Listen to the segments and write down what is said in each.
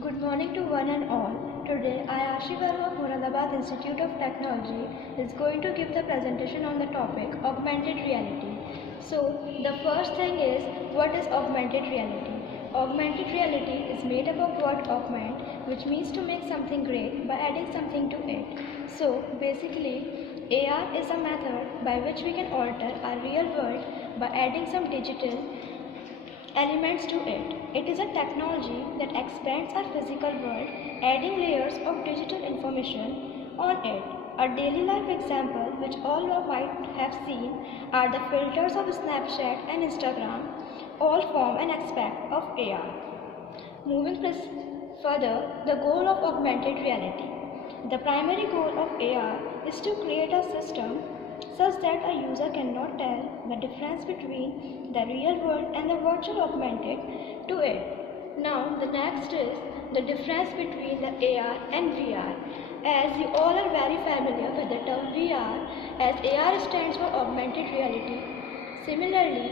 Good morning to one and all. Today, Ayashi Verma of Moradabad Institute of Technology is going to give the presentation on the topic augmented reality. So, the first thing is, what is augmented reality? Augmented reality is made up of word augment, which means to make something great by adding something to it. So, basically, AR is a method by which we can alter our real world by adding some digital elements to it. It is a technology that expands our physical world, adding layers of digital information on it. A daily life example, which all of might have seen, are the filters of Snapchat and Instagram, all form an aspect of AR. Moving further, the goal of augmented reality. The primary goal of AR is to create a system such that a user cannot tell the difference between the real world and the virtual augmented to it. Now, the next is the difference between the AR and VR. As you all are very familiar with the term VR, as AR stands for augmented reality. Similarly,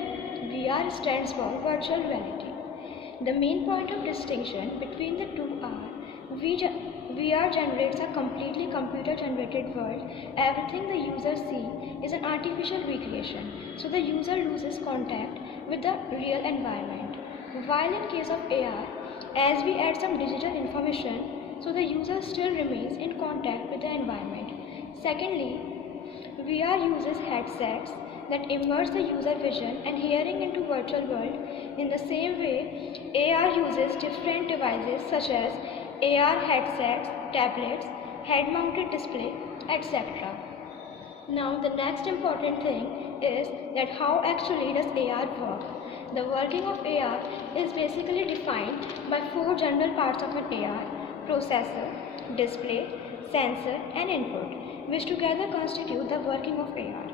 VR stands for virtual reality. The main point of distinction between the two are VR generates a completely computer generated world. Everything the user sees is an artificial recreation, so the user loses contact with the real environment. While in case of AR, as we add some digital information, so the user still remains in contact with the environment. Secondly, VR uses headsets that immerse the user vision and hearing into virtual world. In the same way, AR uses different devices such as AR headsets, tablets, head-mounted display, etc. Now the next important thing is that how actually does AR work? The working of AR is basically defined by four general parts of an AR: processor, display, sensor and input, which together constitute the working of AR.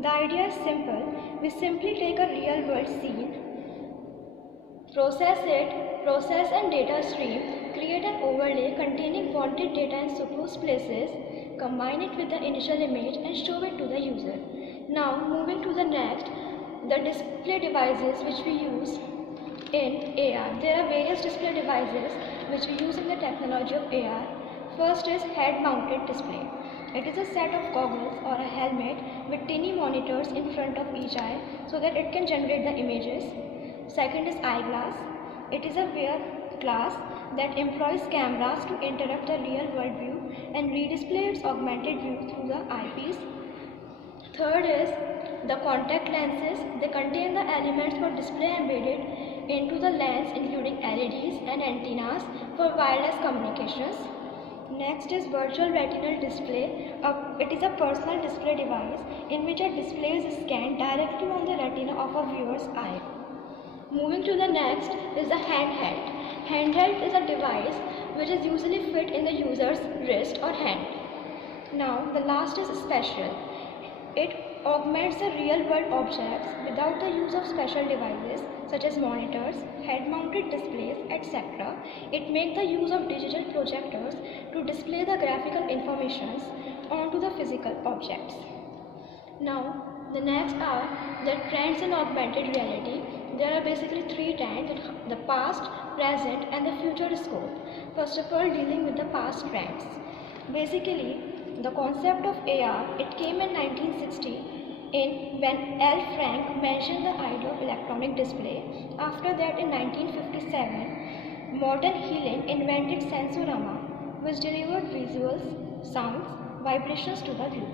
The idea is simple. We simply take a real world scene, process and data stream, create an overlay containing wanted data in supposed places, combine it with the initial image and show it to the user. Now moving to the next, the display devices which we use in AR. There are various display devices which we use in the technology of AR. First is head-mounted display. It is a set of goggles or a helmet with tiny monitors in front of each eye so that it can generate the images. Second is eyeglass. It is a wear glass that employs cameras to interrupt the real world view and redisplay its augmented view through the eyepiece. Third is the contact lenses. They contain the elements for display embedded into the lens, including LEDs and antennas for wireless communications. Next is virtual retinal display. It is a personal display device in which a display is scanned directly on the retina of a viewer's eye. Moving to the next is the handheld. Handheld is a device which is usually fit in the user's wrist or hand. Now the last is special. It augments the real world objects without the use of special devices such as monitors, head-mounted displays, etc. It makes the use of digital projectors to display the graphical informations onto the physical objects. Now, the next are the trends in augmented reality. There are basically three trends: the past, present and the future scope. First of all, dealing with the past trends. Basically, the concept of AR, it came in 1960 when L. Frank mentioned the idea of electronic display. After that, in 1957, Morton Heelan invented Sensorama, which delivered visuals, sounds, vibrations to the view.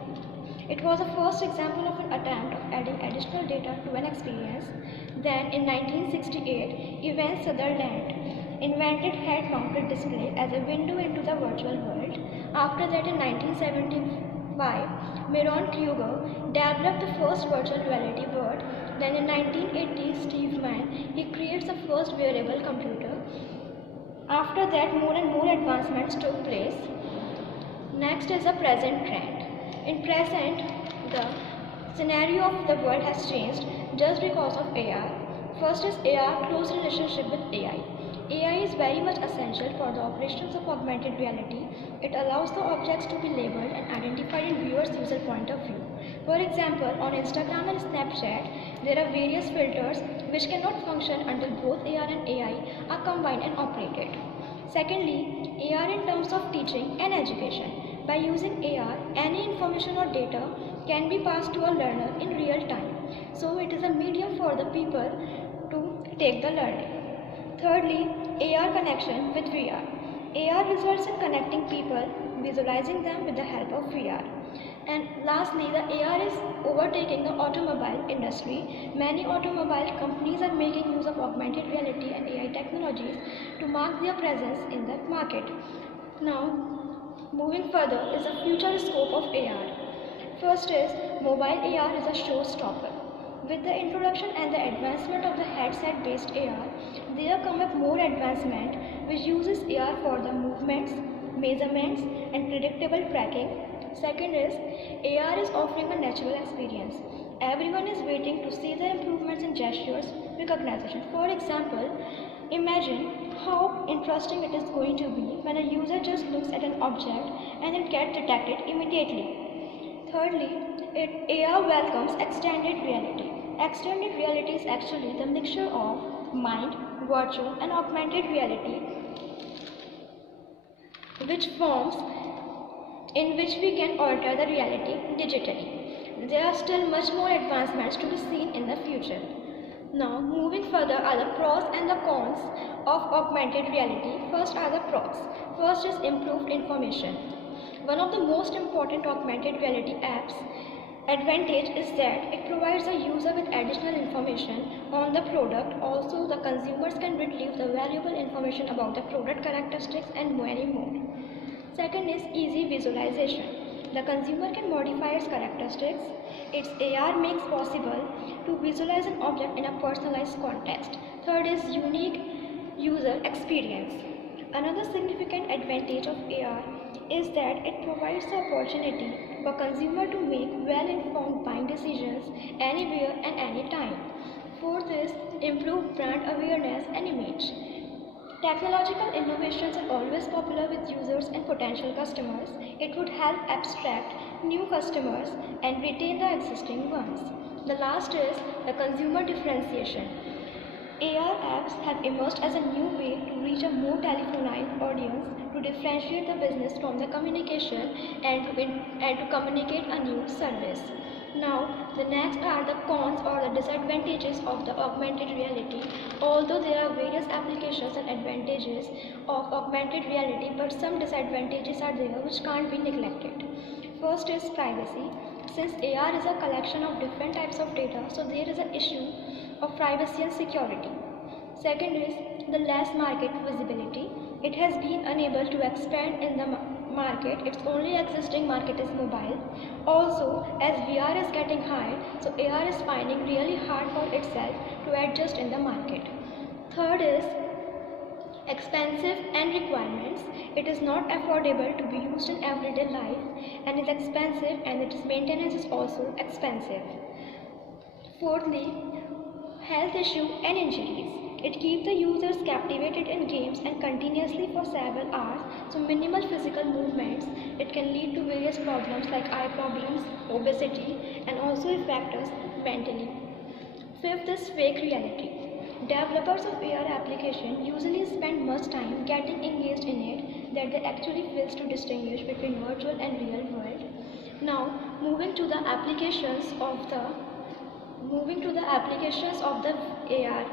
It was the first example of an attempt of adding additional data to an experience. Then in 1968, Evan Sutherland invented head-mounted display as a window into the virtual world. After that, in 1975, Miron Kluger developed the first virtual reality board. Then in 1980, Steve Mann, he creates the first wearable computer. After that, more and more advancements took place. Next is the present trend. In present, the scenario of the world has changed just because of AR. First is AR, close relationship with AI. AI is very much essential for the operations of augmented reality. It allows the objects to be labeled and identified in viewer's user point of view. For example, on Instagram and Snapchat, there are various filters which cannot function until both AR and AI are combined and operated. Secondly, AR in terms of teaching and education. By using AR, any information or data can be passed to a learner in real time. So it is a medium for the people to take the learning. Thirdly, AR connection with VR. AR results in connecting people, visualizing them with the help of VR. And lastly, the AR is overtaking the automobile industry. Many automobile companies are making use of augmented reality and AI technologies to mark their presence in the market. Now, moving further is the future scope of AR. First is mobile AR is a showstopper. With the introduction and the advancement of the headset-based AR, there come up more advancement which uses AR for the movements, measurements, and predictable tracking. Second is AR is offering a natural experience. Everyone is waiting to see the improvements in gestures recognition. For example, imagine how interesting it is going to be when a user just looks at an object and it gets detected immediately. Thirdly, AR welcomes extended reality. Extended reality is actually the mixture of mind, virtual, and augmented reality, which forms in which we can alter the reality digitally. There are still much more advancements to be seen in the future. Now, moving further are the pros and the cons of augmented reality. First are the pros. First is improved information. One of the most important augmented reality apps advantage is that it provides a user with additional information on the product. Also, the consumers can retrieve the valuable information about the product characteristics and many more. Second is easy visualization. The consumer can modify its characteristics. Its AR makes possible to visualize an object in a personalized context. Third is unique user experience. Another significant advantage of AR is that it provides the opportunity for consumer to make well-informed buying decisions anywhere and anytime. Fourth is improved brand awareness and image. Technological innovations are always popular with users and potential customers. It would help attract new customers and retain the existing ones. The last is the consumer differentiation. AR apps have emerged as a new way to reach a more telephonic audience, to differentiate the business from the communication, and to communicate a new service. Now, the next are the cons or the disadvantages of the augmented reality. Although there are various applications and advantages of augmented reality, but some disadvantages are there which can't be neglected. First is privacy. Since AR is a collection of different types of data, so there is an issue of privacy and security. Second is the less market visibility. It has been unable to expand in the market. Its only existing market is mobile. Also, as VR is getting higher, so AR is finding really hard for itself to adjust in the market. Third is expensive and requirements. It is not affordable to be used in everyday life and is expensive, and its maintenance is also expensive. Fourthly, health issue and injuries. It keeps the users captivated in games and continuously for several hours, so minimal physical movements. It can lead to various problems like eye problems, obesity, and also affect us mentally. Fifth is fake reality. Developers of AR application usually spend much time getting engaged in it that they actually fail to distinguish between virtual and real world. Now, moving to the applications of the AR.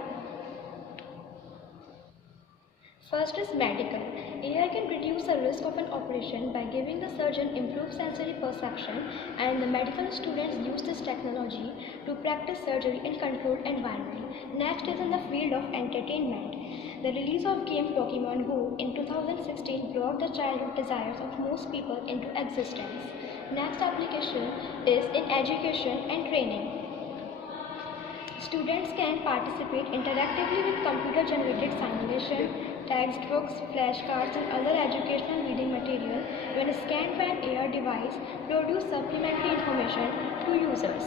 First is medical. AI can reduce the risk of an operation by giving the surgeon improved sensory perception, and the medical students use this technology to practice surgery in controlled environment. Next is in the field of entertainment. The release of game Pokemon Go in 2016 brought the childhood desires of most people into existence. Next application is in education and training. Students can participate interactively with computer-generated simulation, textbooks, flashcards, and other educational reading material when scanned by an AR device produce supplementary information to users.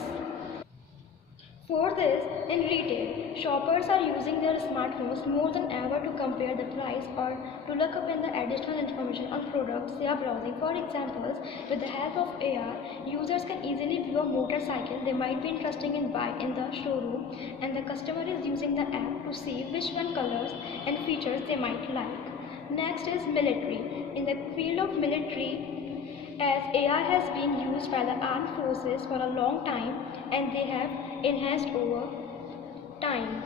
Fourth is in retail. Shoppers are using their smartphones more than ever to compare the price or to look up in the additional information on products they are browsing. For example, with the help of AR, users can easily view a motorcycle they might be interested in buying in the showroom, and the customer is using the app to see which one colors and features they might like. Next is military. In the field of military, as AR has been used by the armed forces for a long time and they have enhanced over time.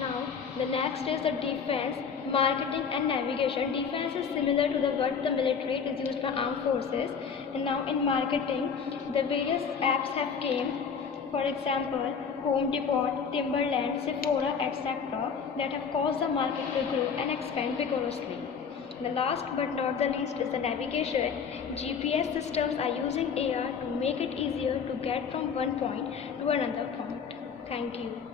Now, the next is the defense, marketing and navigation. Defense is similar to what the military is used by armed forces. And now in marketing, the various apps have came, for example, Home Depot, Timberland, Sephora, etc. that have caused the market to grow and expand vigorously. The last but not the least is the navigation. GPS systems are using AR to make it easier to get from one point to another point. Thank you.